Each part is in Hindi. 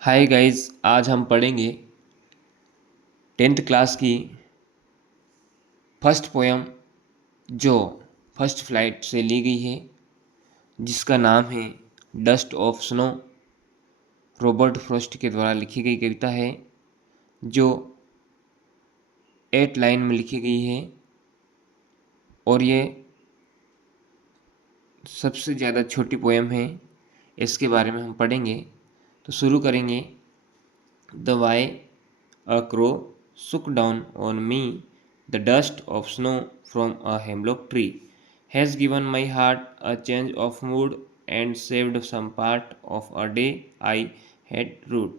हाय गाइस, आज हम पढ़ेंगे 10th क्लास की फर्स्ट पोयम जो फर्स्ट फ्लाइट से ली गई है, जिसका नाम है dust of snow. Robert Frost के द्वारा लिखी गई कविता है जो 8 लाइन में लिखी गई है और ये सबसे ज़्यादा छोटी पोयम है। इसके बारे में हम पढ़ेंगे, तो शुरू करेंगे। The why a crow shook down on me, the dust of snow from a hemlock tree has given my heart a change of mood and saved some part of a day I had rued।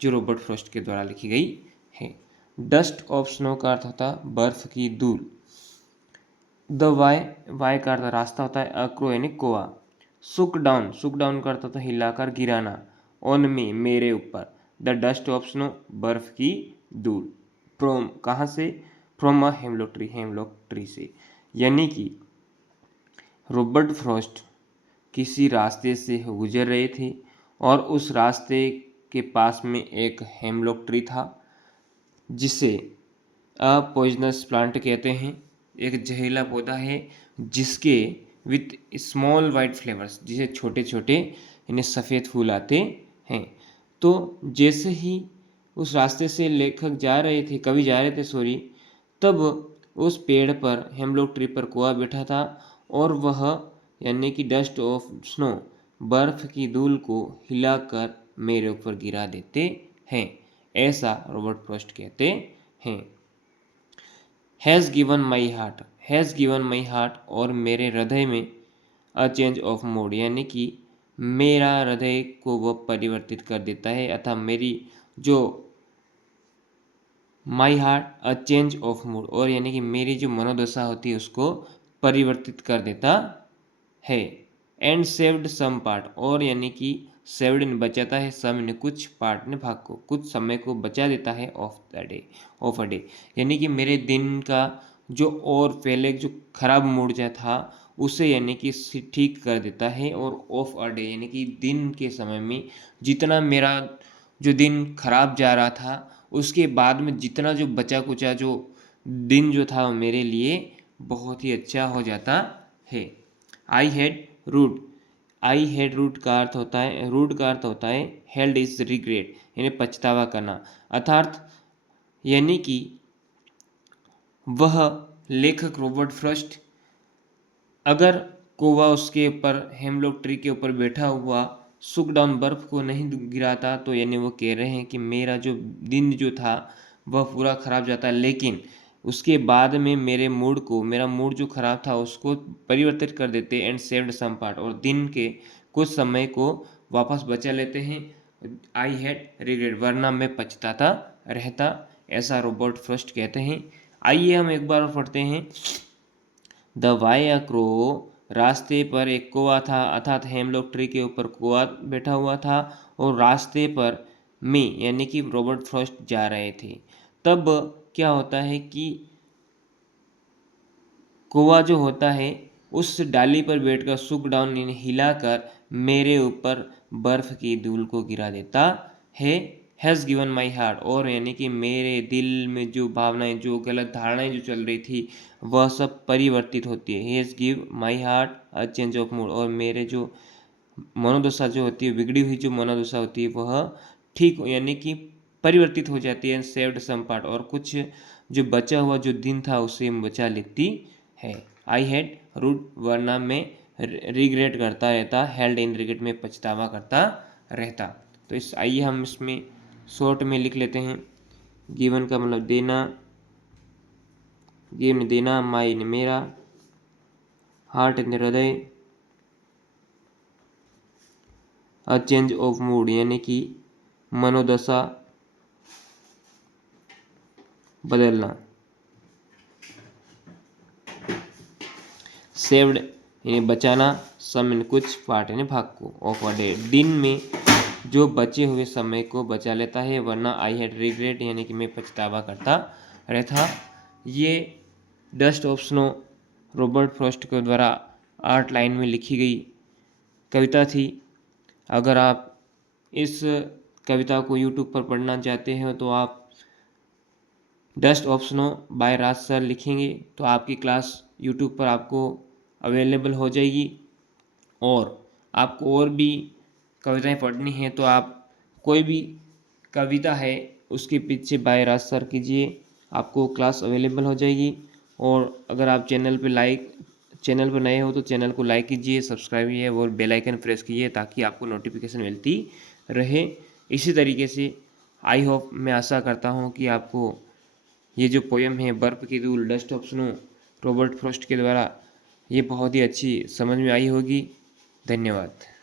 जो रॉबर्ट फ्रॉस्ट के द्वारा लिखी गई है। डस्ट ऑफ स्नो का अर्थ होता है बर्फ की धूल। द वाई का अर्थ रास्ता होता है। अक्रो यानी कोआ। सुक डाउन का अर्थ होता है हिलाकर गिराना। ऑन मी मेरे ऊपर। द डस्ट ऑफ स्नो बर्फ की धूल। फ्रॉम कहाँ से? फ्रॉम अ हेमलॉक ट्री से। यानी कि रॉबर्ट फ्रॉस्ट किसी रास्ते से गुजर रहे थे और उस रास्ते के पास में एक हेमलॉक ट्री था जिसे अ पॉइजनस प्लांट कहते हैं। एक जहरीला पौधा है जिसके विथ स्मॉल वाइट फ्लेवर्स, जिसे छोटे छोटे यानी सफ़ेद फूल आते हैं। तो जैसे ही उस रास्ते से लेखक जा रहे थे, कवि जा रहे थे सॉरी, तब उस पेड़ पर हेमलॉक ट्री पर कोआ बैठा था और वह यानी कि डस्ट ऑफ स्नो बर्फ की धूल को हिलाकर मेरे ऊपर गिरा देते हैं, ऐसा रॉबर्ट फ्रॉस्ट कहते हैं। हैज़ गिवन माई हार्ट और मेरे हृदय में अ चेंज ऑफ मूड, यानी कि मेरा हृदय को वह परिवर्तित कर देता है, अतः मेरी जो my heart a change of mood, और यानी कि मेरी जो मनोदशा होती है उसको परिवर्तित कर देता है। एंड सेव्ड सम पार्ट, और यानी कि सेव्ड ने बचाता है, सम ने कुछ, पार्ट ने भाग को, कुछ समय को बचा देता है। ऑफ अ डे यानी कि मेरे दिन का जो और पहले जो खराब मूड जो था उसे यानी कि ठीक कर देता है। और ऑफ अ डे यानी कि दिन के समय में जितना मेरा जो दिन खराब जा रहा था उसके बाद में जितना जो बचा कुचा जो दिन जो था मेरे लिए बहुत ही अच्छा हो जाता है। आई हैड रूट का अर्थ होता है, रूट का अर्थ होता है हेल्ड इज रिग्रेट, यानी पछतावा करना। अर्थात यानी कि वह लेखक रॉबर्ट फ्रॉस्ट अगर कोवा उसके ऊपर हेमलॉक ट्री के ऊपर बैठा हुआ सुक डाउन बर्फ को नहीं गिराता, तो यानी वो कह रहे हैं कि मेरा जो दिन जो था वह पूरा खराब जाता, लेकिन उसके बाद में मेरा मूड जो खराब था उसको परिवर्तित कर देते एंड सेव्ड सम पार्ट, और दिन के कुछ समय को वापस बचा लेते हैं। आई हैड रिग्रेट, वरना मैं पछताता रहता, ऐसा रॉबर्ट फ्रॉस्ट कहते हैं। आइए हम एक बार और पढ़ते हैं। द वाई अ क्रो, रास्ते पर एक कौवा था, अर्थात हेमलॉक ट्री के ऊपर कौवा बैठा हुआ था और रास्ते पर मी यानी कि रॉबर्ट फ्रॉस्ट जा रहे थे। तब क्या होता है कि कौवा जो होता है उस डाली पर बैठकर सुक डाउन हिलाकर मेरे ऊपर बर्फ की धूल को गिरा देता है। हैज़ गिवन माई हार्ट, और यानी कि मेरे दिल में जो भावनाएं, जो गलत धारणाएं जो चल रही थी वह सब परिवर्तित होती है। Has give my heart a change of mood, और मेरे जो मनोदशा जो होती है, बिगड़ी हुई जो मनोदशा होती है वह ठीक यानी कि परिवर्तित हो जाती है। सेव्ड सम पार्ट, और कुछ जो बचा हुआ जो दिन था उसे बचा लेती है। आई हैड रूड, वरना में रिग्रेट करता रहता, हेल्ड इन रिग्रेट में पछतावा करता रहता। तो इस आइए हम इसमें शॉर्ट में लिख लेते हैं। गिवन का मतलब देना, गिव ने देना, माई ने मेरा, हार्ट ने हृदय, अ चेंज ऑफ मूड यानी कि मनोदशा बदलना, सेव्ड यानी बचाना, सम यानी कुछ, पार्ट यानी भाग को, ऑफ अ डे दिन में जो बचे हुए समय को बचा लेता है, वरना आई हैड रिग्रेट यानी कि मैं पछतावा करता रहता। ये dust of snow Robert Frost के द्वारा 8 लाइन में लिखी गई कविता थी। अगर आप इस कविता को यूट्यूब पर पढ़ना चाहते हैं तो आप dust of snow by Raj sir लिखेंगे तो आपकी क्लास यूट्यूब पर आपको अवेलेबल हो जाएगी। और आपको और भी कविताएं पढ़नी हैं तो आप कोई भी कविता है उसके पीछे बाय राज सर कीजिए, आपको क्लास अवेलेबल हो जाएगी। और अगर आप चैनल पर नए हो तो चैनल को लाइक कीजिए, सब्सक्राइब कीजिए और बेल आइकन प्रेस कीजिए ताकि आपको नोटिफिकेशन मिलती रहे। इसी तरीके से आई होप, मैं आशा करता हूँ कि आपको ये जो पोयम है बर्फ़ की धूल dust of snow Robert Frost के द्वारा ये बहुत ही अच्छी समझ में आई होगी। धन्यवाद।